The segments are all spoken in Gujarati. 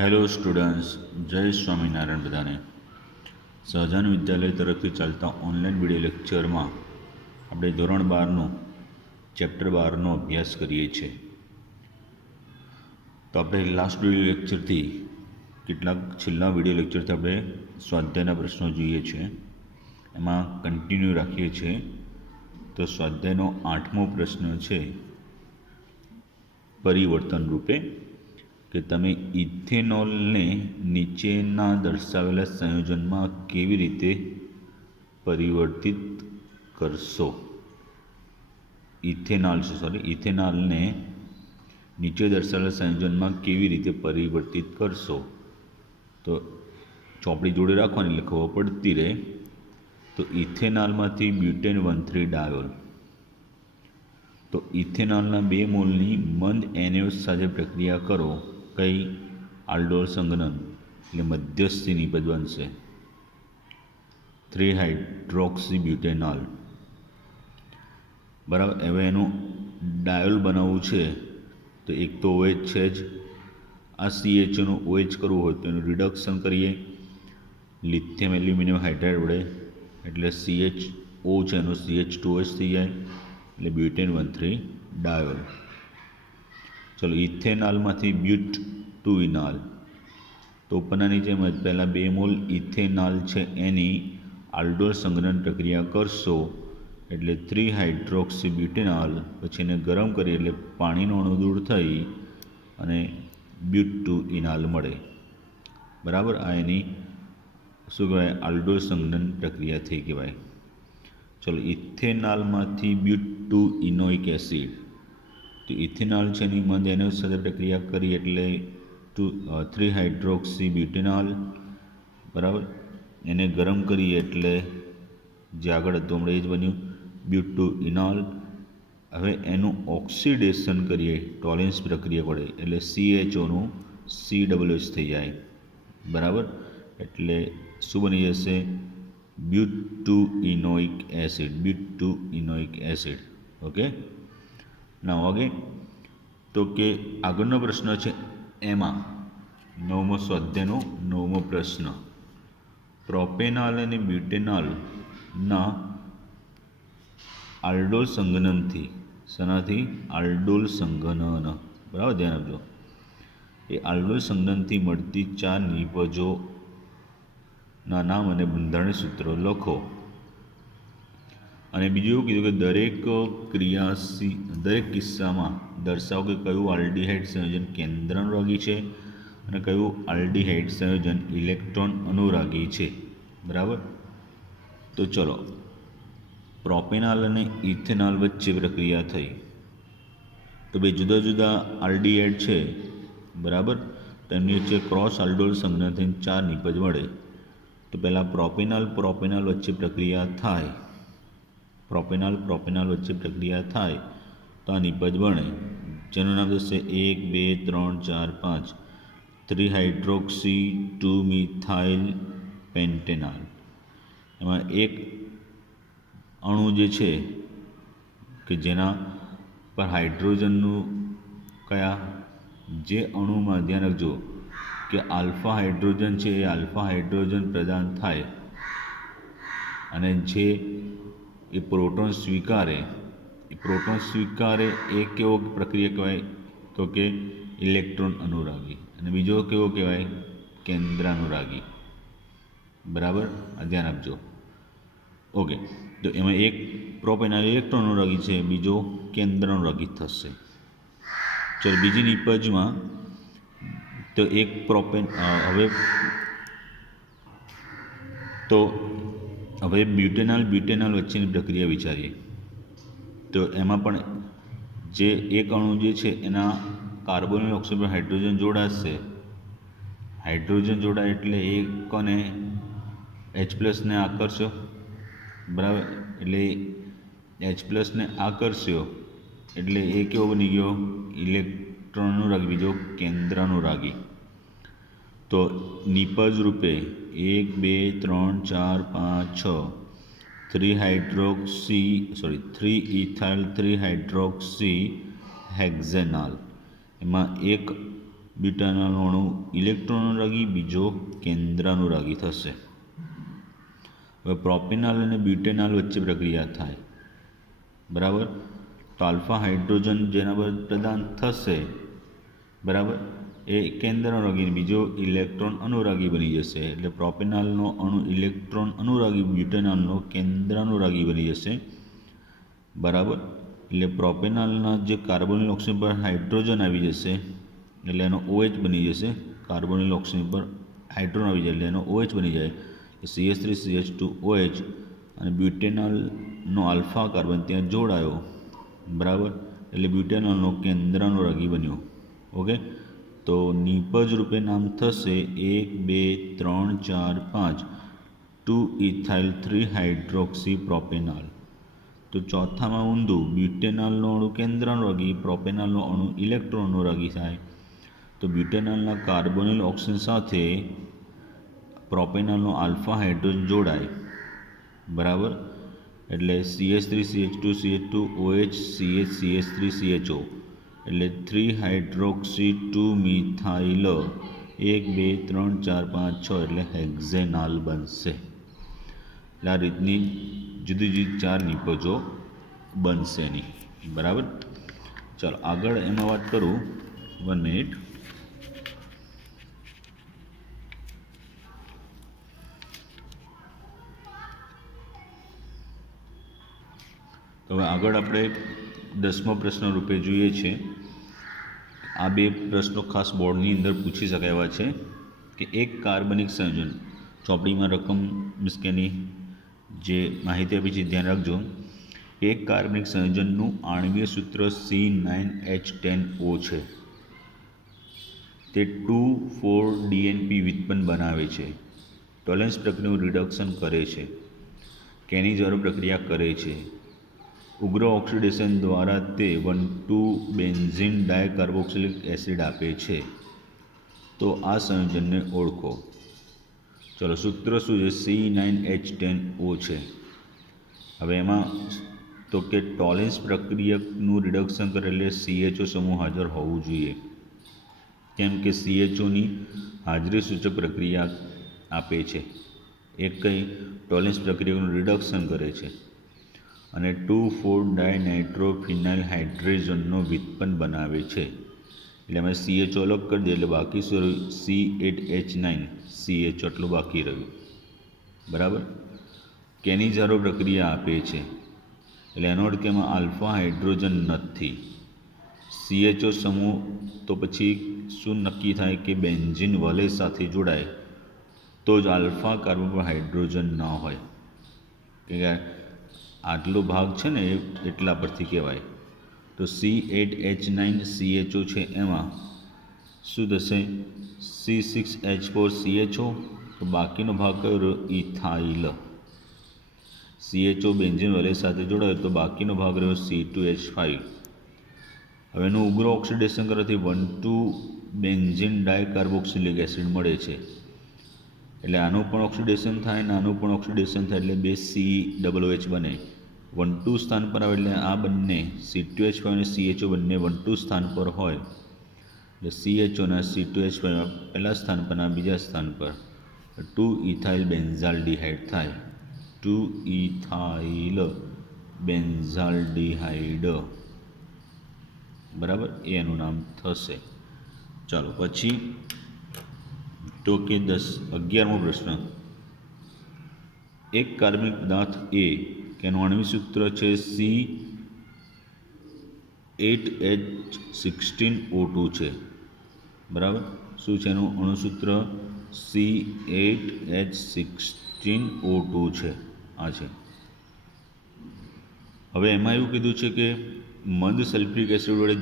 હેલો સ્ટુડન્ટ્સ, જય સ્વામિનારાયણ બધાને. સહજાન વિદ્યાલય તરફથી ચાલતા ઓનલાઈન વિડીયો લેક્ચરમાં આપણે ધોરણ 12નો ચેપ્ટર 12નો અભ્યાસ કરીએ છીએ. તો આપણે લાસ્ટ વિડીયો લેક્ચરથી કેટલાક છેલ્લા વિડીયો લેક્ચરથી આપણે સ્વાધ્યાયના પ્રશ્નો જોઈએ છીએ, એમાં કન્ટિન્યુ રાખીએ છીએ. તો સ્વાધ્યાયનો 8મો પ્રશ્ન છે પરિવર્તન રૂપે કે તમે ઇથેનોલને નીચેના દર્શાવેલા સંયોજનમાં કેવી રીતે પરિવર્તિત કરશો. ઇથેનોલને નીચે દર્શાવેલા સંયોજનમાં કેવી રીતે પરિવર્તિત કરશો. તો ચોપડી જોડે રાખવાની એટલે ખબર પડતી રહે. તો ઇથેનોલમાંથી બ્યુટેન 1,3 ડાયોલ. તો ઇથેનોલના 2 મોલની મંદ NaOH સાથે પ્રક્રિયા કરો. કઈ? આલ્ડોલ સંઘનન એટલે મધ્યસ્થી નિપજ બનશે 3 હાઇડ્રોક્સી બ્યુટેનોલ. બરાબર. હવે એનું ડાયોલ બનાવવું છે તો એક તો OH છે જ. આ CHનું OH કરવું હોય તો એનું રિડક્શન કરીએ લિથિયમ એલ્યુમિનિયમ હાઇડ્રાઇડ વડે, એટલે CHO છે એનું CH2OH થઈ જાય, એટલે બ્યુટેન 1,3 ડાયોલ. ચલો, ઇથેનોલમાંથી બ્યુટ 2 ઇનોલ. તો ઉપરનાની જેમ જ પહેલાં 2 મોલ ઇથેનોલ છે એની આલ્ડોલ સંઘનન પ્રક્રિયા કરશો એટલે 3 હાઇડ્રોક્સી બ્યુટેનોલ. પછી એને ગરમ કરીએ એટલે પાણીનો અણુ દૂર થઈ અને બ્યુટ 2 ઇનોલ મળે. બરાબર. આ એની શું કહેવાય? આલ્ડોલ સંઘનન પ્રક્રિયા થઈ કહેવાય. ચલો, ઇથેનોલમાંથી બ્યુટ 2 ઇનોઇક એસિડ. તો ઇથેનોલ છે એની મંદ NaOH સાથે પ્રક્રિયા કરી એટલે 3 હાઇડ્રોક્સી બ્યુટેનોલ. બરાબર. એને ગરમ કરીએ એટલે જે આગળ હતું હમણાં એ જ બન્યું બ્યુટ 2 ઇનોલ. હવે એનું ઓક્સિડેશન કરીએ ટોલેન્સ પ્રક્રિયા વડે એટલે CHOનું COOH થઈ જાય. બરાબર. એટલે શું બની જશે? But 2 enoic acid. But 2 enoic acid. Okay. ના ઓકે. તો કે આગળનો પ્રશ્ન છે એમાં 9મો સ્વાધ્યાયનો 9મો પ્રશ્ન. પ્રોપેનોલ અને બ્યુટેનોલના આલ્ડોલ સંઘનનથી. શેનાથી? આલ્ડોલ સંઘનન. બરાબર, ધ્યાન આપજો. એ આલ્ડોલ સંઘનનથી મળતી 4 નિપજોના નામ અને બંધારણીય સૂત્રો લખો. અને બીજું એવું કીધું કે દરેક કિસ્સામાં દર્શાવો કે કયું આલ્ડીહાઇડ સંયોજન કેન્દ્ર અનુરાગી છે અને કયું આલ્ડીહાઇડ સંયોજન ઇલેક્ટ્રોન અનુરાગી છે. બરાબર. તો ચલો, પ્રોપેનોલ અને ઇથેનોલ વચ્ચે પ્રક્રિયા થઈ તો બે જુદા જુદા આલ્ડીહાઇડ છે. બરાબર. તેમની વચ્ચે ક્રોસ આલ્ડોલ સંઘનનથી 4 નિપજ મળે. તો પહેલાં પ્રોપેનોલ વચ્ચે પ્રક્રિયા થાય. પ્રોપેનોલ વચ્ચે પ્રક્રિયા થાય તો આ નિપજ બને, જેનું નામ થશે 1 2 3 4 5 3 હાઇડ્રોક્સી 2 મિથાઇલ પેન્ટેનોલ. એમાં એક અણુ જે છે કે જેના પર હાઇડ્રોજનનું કયા જે અણુમાં ધ્યાન રાખજો કે આલ્ફા હાઇડ્રોજન છે એ આલ્ફા હાઇડ્રોજન પ્રદાન થાય અને જે એ પ્રોટોન સ્વીકારે એ કેવો પ્રક્રિયા કહેવાય? તો કે ઇલેક્ટ્રોન અનુરાગી. અને બીજો કેવો કહેવાય? કેન્દ્ર અનુરાગી. બરાબર. આ ધ્યાન આપજો. ઓકે. તો એમાં એક પ્રોપેનોલ ઇલેક્ટ્રોન અનુરાગી છે, બીજો કેન્દ્ર અનુરાગી થશે. ચલો, બીજી નિપજમાં તો એક હવે બ્યુટેનોલ વચ્ચેની પ્રક્રિયા વિચારીએ. તો એમાં પણ જે એક અણુ જે છે એના કાર્બન અને ઓક્સિજન પર હાઇડ્રોજન જોડાશે. હાઇડ્રોજન જોડાય એટલે એક કોને? H+ ને આકર્ષ્યો. બરાબર. એટલે H+ ને આકર્ષ્યો એટલે એ કેવો બની ગયો? ઇલેક્ટ્રોન અનુરાગી, બીજો કેન્દ્ર અનુરાગી. તો નિપજ રૂપે 1 2 3 4 5 6 3 ઇથાઇલ 3 હાઇડ્રોક્સી હેક્ઝેનોલ. એમાં એક બ્યુટેનોલનો અણુ ઇલેક્ટ્રોનુરાગી, બીજો કેન્દ્રાનુરાગી થશે. હવે પ્રોપેનોલ અને બ્યુટેનોલ વચ્ચે પ્રક્રિયા થાય, બરાબર. તો આલ્ફા હાઇડ્રોજન જેના પર પ્રદાન થશે, બરાબર, એ કેન્દ્રાનુરાગી, બીજો ઇલેક્ટ્રોન અનુરાગી બની જશે. એટલે પ્રોપેનોલનો અણુ ઇલેક્ટ્રોન અનુરાગી, બ્યુટેનોલનો કેન્દ્રાનુરાગી બની જશે, બરાબર. એટલે પ્રોપેનોલના જે કાર્બોનિલ ઓક્સિજન પર હાઇડ્રોજન આવી જશે એટલે એનો OH બની જશે. કાર્બોનિલ ઓક્સિજન પર હાઇડ્રોજન આવી જાય એટલે એનો OH બની જાય, CH3CH2OH. અને બ્યુટેનોલનો આલ્ફા કાર્બન ત્યાં જોડાયો, બરાબર, એટલે બ્યુટેનોલનો કેન્દ્રાનુરાગી બન્યો. ઓકે, તો નિપજ રૂપે નામ થશે 1 2 3 4 5 2 ઇથાઇલ 3 હાઇડ્રોક્સી પ્રોપેનોલ. તો ચોથામાં ઊંધું, બ્યુટેનોલનો અણુ કેન્દ્રાનુરાગી, પ્રોપેનોલનો અણુ ઇલેક્ટ્રોનુરાગી થાય. તો બ્યુટેનોલના કાર્બોનિલ ઓક્સિજન સાથે પ્રોપેનોલનો આલ્ફા હાઇડ્રોજન જોડાય, બરાબર, એટલે CH3CH2CH2OH CH3CHO એટલે 3 હાઇડ્રોક્સી 2 મિથાઇલ 1 2 3 4 5 6 એટલે હેક્ઝેનાલ બનશે. એટલે આ રીતની જુદી જુદી 4 નિપજો બનશે એની, બરાબર. ચાલો આગળ એમાં વાત કરું. 1 મિનિટ. તો હવે આગળ આપણે 10મો પ્રશ્ન રૂપે જોઈએ છે. આ બે પ્રશ્નો ખાસ બોર્ડની અંદર પૂછી શકાય એવા છે કે એક કાર્બનિક સંયોજન, ચોપડીમાં રકમ મીન્સ કે એની જે માહિતી આપી છે ધ્યાન રાખજો. એક કાર્બનિક સંયોજનનું આણ્વીય સૂત્ર C9H10O છે. તે 2,4-DNP વ્યુત્પન્ન બનાવે છે. ટોલેન્સ પ્રક્રિયાનું રિડક્શન કરે છે. કેનિઝારો પ્રક્રિયા કરે છે. ઉગ્ર ઓક્સિડેશન દ્વારા તે 1,2-બેન્ઝીન ડાયકાર્બોક્સિલિક એસિડ આપે છે. તો આ સંયોજનને ઓળખો. ચલો, સૂત્ર શું છે? C9H10O છે. હવે એમાં તો કે ટોલેન્સ પ્રક્રિયકનું રિડક્શન કરે એટલે CHO સમૂહ હાજર હોવું જોઈએ, કેમ કે CHOની હાજરી સૂચક પ્રક્રિયા આપે છે. એક કંઈ ટોલેન્સ પ્રક્રિયકનું રિડક્શન કરે છે અને 2,4-ડાયનાઇટ્રોફિનાઇલ હાઇડ્રેઝનનો વ્યુત્પન્ન બનાવે છે. એટલે અમે CHO અલગ કરી દઈએ એટલે બાકી શું રહ્યું? C8H9 CHO આટલું બાકી રહ્યું, બરાબર. કેનિઝારો પ્રક્રિયા આપે છે એટલે એનો અર્થ કે એમાં આલ્ફા હાઇડ્રોજન નથી. CHO સમૂહ તો પછી શું નક્કી થાય કે બેન્ઝીન વલય સાથે જોડાય તો જ આલ્ફા કાર્બન પર હાઇડ્રોજન ન હોય, કે આટલો ભાગ છે ને એટલા પરથી કહેવાય. તો C8H9 CHO છે એમાં શું થશે? C6H4CHO. તો બાકીનો ભાગ કયો રહ્યો? ઇથાઇલ. CHO બેન્ઝીન વલય સાથે જોડાયો તો બાકીનો ભાગ રહ્યો C2H5. હવે એનું ઉગ્ર ઓક્સિડેશન કરવાથી 1,2-બેન્ઝીન ડાયકાર્બોક્સિલિક એસિડ મળે છે. એટલે આનું પણ ઓક્સિડેશન થાય ને આનું પણ ઓક્સિડેશન થાય એટલે 2 COOH બને. 1,2 સ્થાન પર આવે એટલે આ બંને C2H5 અને CHO બંને 1,2 સ્થાન પર હોય એટલે CHO ના C2H5 પહેલા સ્થાન પર, ના બીજા સ્થાન પર 2-ઇથાઇલ બેન્ઝાલ્ડિહાઇડ થાય. 2-ઇથાઇલ બેન્ઝાલ્ડિહાઇડ, બરાબર, એ એનું નામ થશે. ચાલો પછી તો કે 11મો પ્રશ્ન. એક કાર્બનિક પદાર્થ A કે એનું આણ્વિક સૂત્ર છે C8H16O2 છે, બરાબર. શું છે એનું અણુસૂત્ર? C8H16O2 છે. આ છે. હવે એમાં એવું કીધું છે કે મંદ સલ્ફ્યુરિક એસિડ વડે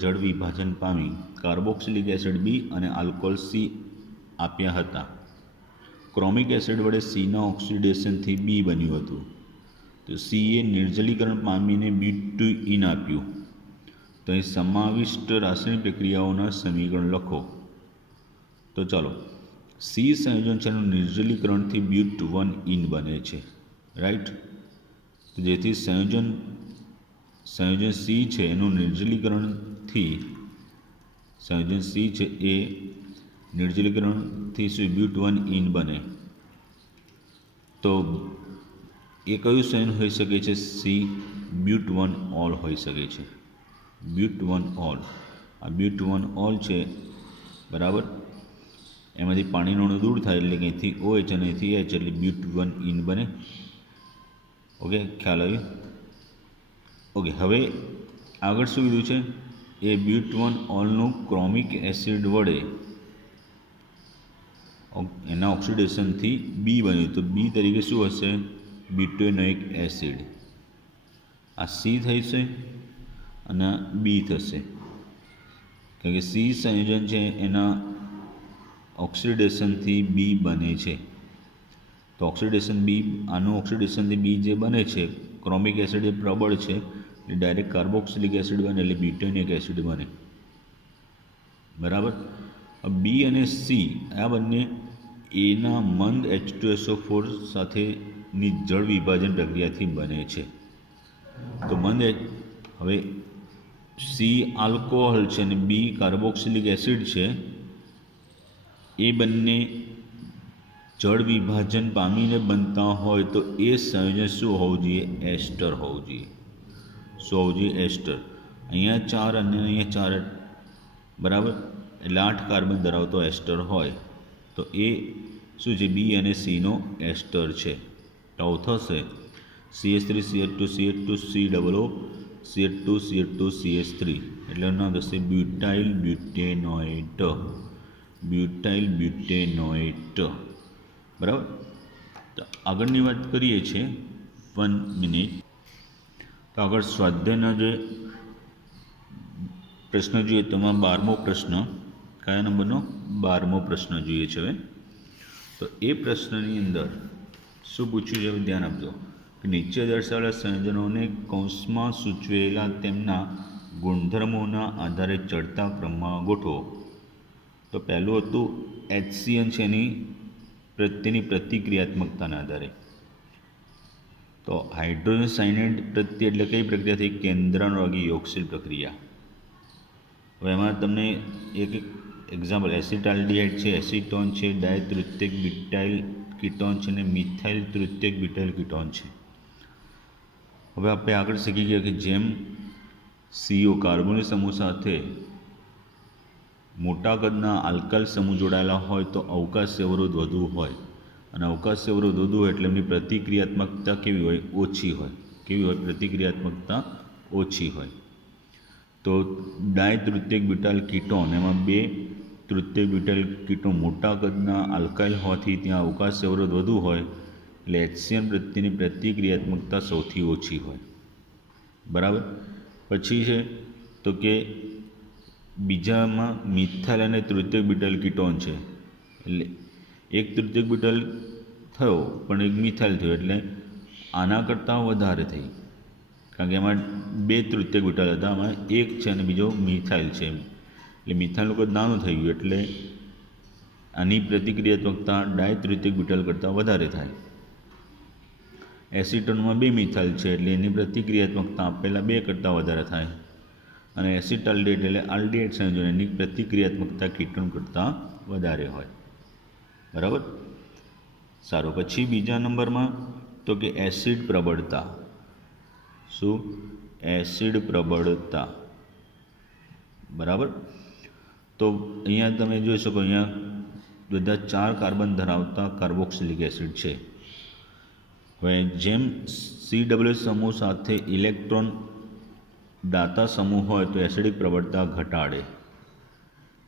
જળ વિભાજન પામી કાર્બોક્સિલિક એસિડ B અને આલ્કોહોલ C આપ્યા હતા. ક્રોમિક એસિડ વડે Cના ઓક્સિડેશનથી B બન્યું હતું. તો C એ નિર્જલીકરણ પામીને B2 આપ્યું. તો અહીં સમાવિષ્ટ રાસાયણિક પ્રક્રિયાઓના સમીકરણ લખો. તો ચાલો, C સંયોજન છે એનું નિર્જલીકરણથી B1 બને છે, રાઈટ. તો જેથી સંયોજન C છે એનું નિર્જલીકરણથી સંયોજન સી છે એ નિર્જલીકરણથી શું બ્યુટ-1 ઇન બને, તો એ કયું સંયોજન હોઈ શકે છે? સી બ્યુટ-1 ઓલ હોઈ શકે છે. બ્યુટ-1 ઓલ, આ બ્યુટ-1 ઓલ છે, બરાબર. એમાંથી પાણીનો અણુ દૂર થાય એટલે કે અહીંથી OH અને અહીંથી H એટલે બ્યુટ-1 ઇન બને. ઓકે, ખ્યાલ આવ્યો? ઓકે, હવે આગળ શું કીધું છે? એ બ્યુટ-1 ઓલનું ક્રોમિક એસિડ વડે એના ઓક્સિડેશનથી બી બન્યું, તો બી તરીકે શું હશે? બ્યુટેનોઇક એસિડ. આ સી થશે અને બી થશે, કારણ કે સી સંયોજન છે એના ઓક્સિડેશનથી બી બને છે. તો ઓક્સિડેશન બી, આનું ઓક્સિડેશનથી બી જે બને છે, ક્રોમિક એસિડ એ પ્રબળ છે એટલે ડાયરેક્ટ કાર્બોક્સિલિક એસિડ બને એટલે બ્યુટેનિક એસિડ બને, બરાબર. બી અને સી આ બંને એના મંદ H2SO4 સાથેની જળ વિભાજન પ્રક્રિયાથી બને છે. તો મંદ હવે સી આલ્કોહોલ છે અને બી કાર્બોક્સિલિક એસિડ છે, એ બંને જળ વિભાજન પામીને બનતા હોય તો એ સંયોજન શું હોવું જોઈએ? એસ્ટર હોવું જોઈએ. શું હોવું જોઈએ? એસ્ટર. અહીંયા 4 અને અહીંયા 4, બરાબર, એટલે 8 કાર્બન ધરાવતો એસ્ટર હોય તો એ શું છે? બી અને સીનો એસ્ટર છે. તો આવું થશે CH3CH2CH2COO CH2CH2CH3 એટલે એનું નામ થશે બ્યુટાઇલ બ્યુટેનોઇટ. બ્યુટાઇલ બ્યુટેનોઇટ, બરાબર. તો આગળની વાત કરીએ છીએ, 1 મિનિટ. તો આગળ સ્વાધ્યાયનો જે પ્રશ્ન જોઈએ તેમાં 12મો પ્રશ્ન, કયા નંબરનો? 12મો પ્રશ્ન જોઈએ છે હવે. તો એ પ્રશ્નની અંદર શું પૂછ્યું છે? ધ્યાન આપજો કે નીચે દર્શાવેલા સંયોજનોને કૌંસમાં સૂચવેલા તેમના ગુણધર્મોના આધારે ચડતા ક્રમમાં ગોઠવો. તો પહેલું હતું HCN છે એની પ્રત્યેની પ્રતિક્રિયાત્મકતાના આધારે. તો હાઇડ્રોજન સાયનાઇડ પ્રત્યે એટલે કઈ પ્રક્રિયા થઈ? કેન્દ્રાનુરાગી યોગશીલ પ્રક્રિયા. હવે એમાં તમને એક એક્ઝામ્પલ, એસિટાલ્ડિહાઇડ છે, એસિટોન છે, ડાયતૃતીયક બ્યુટાઇલ કીટોન છે અને મિથાઇલ તૃતીયક બ્યુટાઇલ કીટોન છે. હવે આપણે આગળ શીખી ગયા કે જેમ CO કાર્બોનિક સમૂહ સાથે મોટા કદના આલ્કાઇલ સમૂહ જોડાયેલા હોય તો અવકાશી અવરોધ વધુ હોય, અને અવકાશી અવરોધ વધુ હોય એટલે એમની પ્રતિક્રિયાત્મકતા કેવી હોય? ઓછી હોય. કેવી હોય? પ્રતિક્રિયાત્મકતા ઓછી હોય. તો ડાયતૃતીયક બ્યુટાઇલ કીટોન, એમાં 2 તૃતીયક બ્યુટાઇલ કીટોન મોટા કદના આલ્કાઇલ હોવાથી ત્યાં અવકાશી અવરોધ વધુ હોય એટલે HCN પ્રત્યેની પ્રતિક્રિયાત્મકતા સૌથી ઓછી હોય, બરાબર. પછી છે તો કે બીજામાં મિથાઇલ અને તૃતીયક બ્યુટાઇલ કીટોન છે, એટલે એક તૃતીયક બ્યુટાઇલ થયો પણ એક મિથાઇલ થયો એટલે આના કરતાં વધારે થઈ, કારણ કે એમાં 2 તૃતીયક બ્યુટાઇલ હતા, આમાં એક છે અને બીજો મિથાઇલ છે, એટલે મિથાઇલનું કદ નાનું થઈ ગયું એટલે આની પ્રતિક્રિયાત્મકતા ડાયતૃતીયક બ્યુટાઇલ કરતાં વધારે થાય. એસિટોનમાં 2 મિથાઇલ છે એટલે એની પ્રતિક્રિયાત્મકતા પહેલાં 2 કરતાં વધારે થાય, અને એસિટાલ્ડિહાઇડ એટલે આલ્ડિહાઇડ સંયોજન, એની પ્રતિક્રિયાત્મકતા કીટોન કરતાં વધારે હોય, બરાબર. સારું, પછી બીજા નંબરમાં તો કે એસિડ પ્રબળતા. શું? એસિડ પ્રબળતા, બરાબર. તો અહીંયા તમે જોઈ શકો, અહીંયા બધા 4 કાર્બન ધરાવતા કાર્બોક્સિલિક એસિડ છે. હવે જેમ COO સમૂહ સાથે ઇલેક્ટ્રોન દાતા સમૂહ હોય તો એસિડિક પ્રબળતા ઘટાડે.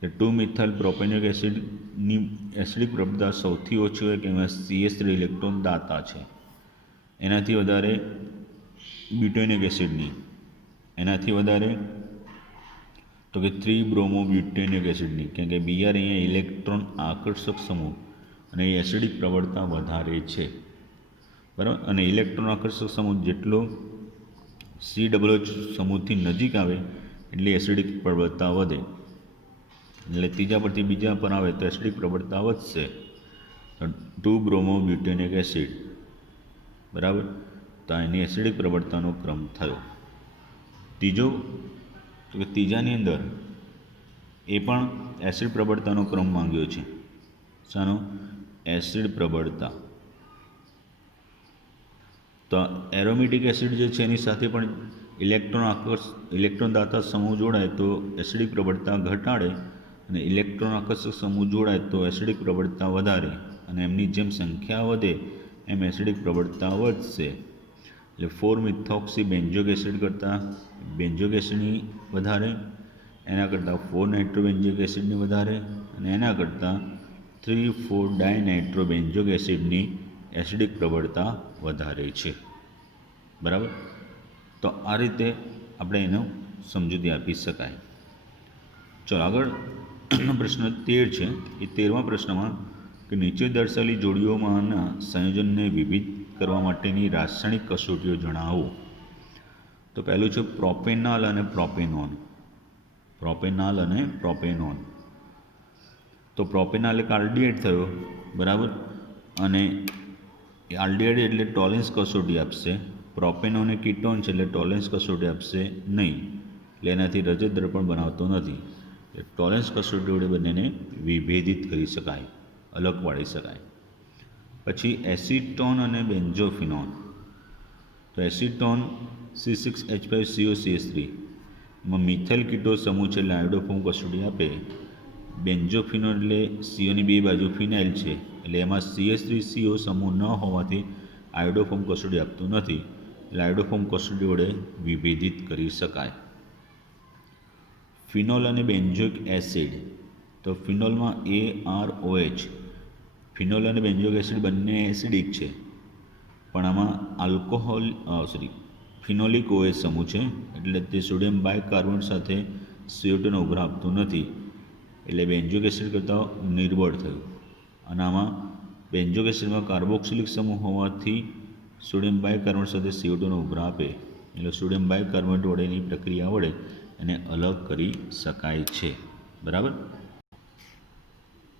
2-મિથાઇલ પ્રોપેનોઇક એસિડની એસિડિક પ્રબળતા સૌથી ઓછી હોય કે એમાં CH3 ઇલેક્ટ્રોન દાતા છે. એનાથી વધારે બ્યુટેનિક એસિડની, એનાથી વધારે તો કે 3-બ્રોમો બ્યુટેનિક એસિડની, કારણ કે Br અહીંયા ઇલેક્ટ્રોન આકર્ષક સમૂહ અને એસિડિક પ્રબળતા વધારે છે, બરાબર. અને ઇલેક્ટ્રોન આકર્ષક સમૂહ જેટલો COO સમૂહથી નજીક આવે એટલે એસિડિક પ્રબળતા વધે, એટલે ત્રીજા પરથી બીજા પર આવે તો એસિડિક પ્રબળતા વધશે. 2-બ્રોમો બ્યુટેનિક એસિડ, બરાબર. તો એની એસિડિક પ્રબળતાનો ક્રમ થયો. ત્રીજો તો કે ત્રીજાની અંદર એ પણ એસિડ પ્રબળતાનો ક્રમ માંગ્યો છે. શાનો? એસિડ પ્રબળતા. તો એરોમેટિક એસિડ જે છે એની સાથે પણ ઇલેક્ટ્રોન દાતા સમૂહ જોડાય તો એસિડિક પ્રબળતા ઘટાડે, અને ઇલેક્ટ્રોન આકર્ષક સમૂહ જોડાય તો એસિડિક પ્રબળતા વધારે, અને એમની જેમ સંખ્યા વધે એમ એસિડિક પ્રબળતા વધશે. એટલે 4-મિથોક્સી બેન્ઝોઇક એસિડ કરતાં બેન્ઝોઇક એસિડની વધારે, એના કરતાં 4-નાઇટ્રોબેન્ઝોઇક એસિડની વધારે, અને એના કરતાં 3,4-ડાયનાઇટ્રોબેન્ઝોઇક એસિડની એસિડિક પ્રબળતા વધારે છે. બરાબર? તો આ રીતે આપણે એનો સમજૂતી આપી શકાય. ચલો આગળ પ્રશ્ન 13 છે. એ 13મા પ્રશ્નમાં કે નીચે દર્શાવેલી જોડીઓમાંના સંયોજનને વિભેદિત કરવા માટેની રાસાયણિક કસોટીઓ જણાવો. તો પહેલું છે પ્રોપેનાલ અને પ્રોપેનોન. પ્રોપેનાલ અને પ્રોપેનોન. તો પ્રોપેનાલ એક આલ્ડીહાઇડ થયો, બરાબર, અને આલ્ડીહાઇડ એટલે ટોલેન્સ કસોટી આપશે. પ્રોપેનોન એ કીટોન છે એટલે ટોલેન્સ કસોટી આપશે નહીં, એટલે એનાથી રજત દર્પણ બનાવતો નથી. એટલે ટોલેન્સ કસોટી વડે બંનેને વિભેદિત કરી શકાય, અલગ પાડી શકાય. પછી એસિટોન અને બેન્ઝોફિનોન. તો એસિટોન C6H5COCH3 માં મિથાઇલ કીટો સમૂહ છે એટલે આયોડોફોર્મ કસોટી આપે. બેન્ઝોફિનોન એટલે સીઓની બે બાજુ ફિનાઇલ છે એટલે એમાં CH3CO સમૂહ ન હોવાથી આયોડોફોર્મ કસોટી આપતું નથી, એટલે આયોડોફોર્મ કસોટી વડે વિભેદિત કરી શકાય. ફિનોલ અને બેન્ઝોઇક એસિડ. તો ફિનોલમાં AROH. ફિનોલ અને બેન્ઝોઇક એસિડ બંને એસિડિક છે, પણ આમાં ફિનોલિક OH સમૂહ છે એટલે તે સોડિયમ બાયકાર્બોનેટ સાથે CO2 ઉભરા આપતું નથી, એટલે બેન્ઝોઇક એસિડ કરતાં નિર્બળ થયું. અને આમાં બેન્ઝોઇક એસિડમાં કાર્બોક્સિલિક સમૂહ હોવાથી સોડિયમ બાયકાર્બોનેટ સાથે CO2 ઉભરા આપે, એટલે સોડિયમ બાયકાર્બોનેટ વડેની પ્રક્રિયા વડે એને અલગ કરી શકાય છે. બરાબર?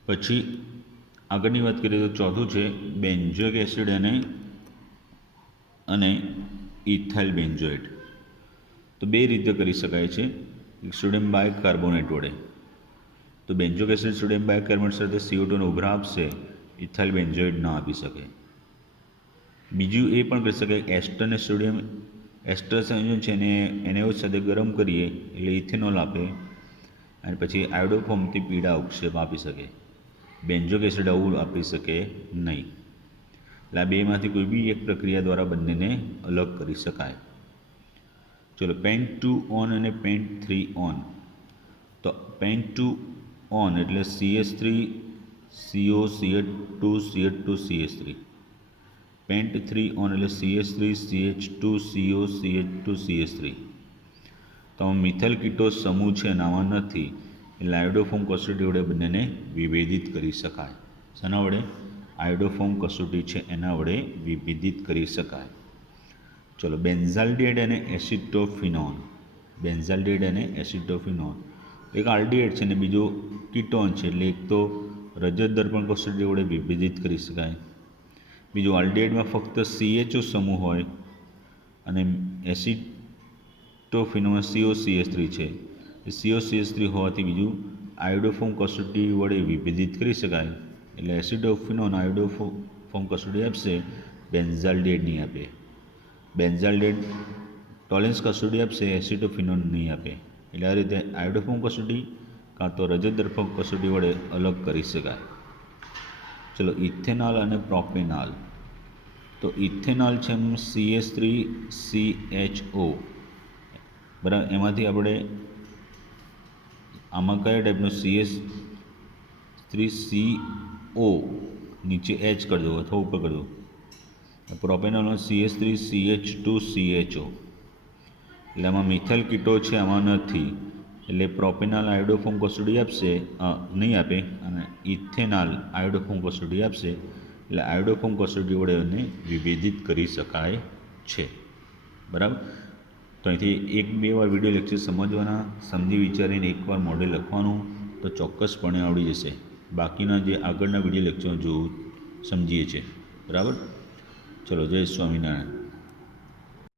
પછી આગળની વાત કરીએ તો ચોથું છે બેન્ઝોઇક એસિડ અને ઇથાઇલ બેન્ઝોએટ. તો બે રીતે કરી શકાય છે. એક સોડિયમ બાયકાર્બોનેટ વડે. તો બેન્ઝોઇક એસિડ સોડિયમ બાયકાર્બોનેટ સાથે CO2 ઉભરા આપશે, ઇથાઇલ બેન્ઝોએટ ના આપી શકે. બીજું એ પણ કરી શકાય એસ્ટર અને સોડિયમ એસ્ટર સંયોજન છે એને સાથે ગરમ કરીએ એટલે ઇથેનોલ આપે, અને પછી આયોડોફોર્મથી પીળા અવક્ષેપ આપી શકે. બેન્ઝોઇક એસિડ આવું આપી શકે નહીં. એટલે આ બેમાંથી કોઈ બી એક પ્રક્રિયા દ્વારા બંનેને અલગ કરી શકાય. ચલો પેન્ટ2ઓન અને પેન્ટ3ઓન. તો પેન્ટ2ઓન એટલે CH3COCH2CH2CH3. પેન્ટ3ઓન એટલે CH3CH2COCH2CH3. તો આમાં મિથાઇલ કીટો સમૂહ છે અને આમાં નથી, એટલે આયોડોફોર્મ કસોટી વડે બંનેને વિભેદિત કરી શકાય. શાના વડે? આયોડોફોર્મ કસોટી છે એના વડે વિભેદિત કરી શકાય. ચલો બેન્ઝાલ્ડિહાઇડ અને એસિટોફિનોન. બેન્ઝાલ્ડિહાઇડ અને એસિટોફિનોન એક આલ્ડીહાઇડ છે અને બીજો કીટોન છે, એટલે એક તો રજત દર્પણ કસોટી વડે વિભેદિત કરી શકાય. બીજું આલ્ડીહાઇડમાં ફક્ત CHO સમૂહ હોય અને એસિટોફિનોનમાં COCH3 છે. COCH3 હોવાથી બીજું આયોડોફોર્મ કસોટી વડે વિભેદિત કરી શકાય, એટલે એસિટોફિનોન આયોડોફોર્મ કસોટી આપશે, બેન્ઝાલ્ડિહાઇડ નહીં આપે. બેન્ઝાલ્ડિહાઇડ ટોલેન્સ કસોટી આપશે, એસિટોફિનોન નહીં આપે. એટલે આ રીતે આયોડોફોર્મ કસોટી કાં તો રજત દર્પણ કસોટી વડે અલગ કરી શકાય. ચલો ઇથેનોલ અને પ્રોપેનાલ. તો ઇથેનોલ છે CH3CHO, બરાબર. એમાંથી આપણે આમાં કયા ટાઈપનો CH3CO નીચે H કરી દો અથવા ઉપર કરી દો. પ્રોપેનોલનો CH3CH2CHO, એટલે આમાં મિથાઇલ કીટો છે આમાં નથી, એટલે પ્રોપેનાલ આયોડોફોર્મ કસોટી આપશે નહીં આપે, અને ઇથેનાલ આયોડોફોર્મ કસોટી આપશે, એટલે આયોડોફોર્મ કસોટી વડે એને વિભેદિત કરી શકાય છે. બરાબર? તો અહીંથી 1-2 વાર વિડીયો લેક્ચર સમજવાના, સમજી વિચારીને એકવાર મોડેલ લખવાનું, તો ચોક્કસપણે આવડી જશે. બાકીના જે આગળના વિડીયો લેક્ચર સમજીએ છીએ. બરાબર? ચલો જય સ્વામિનારાયણ.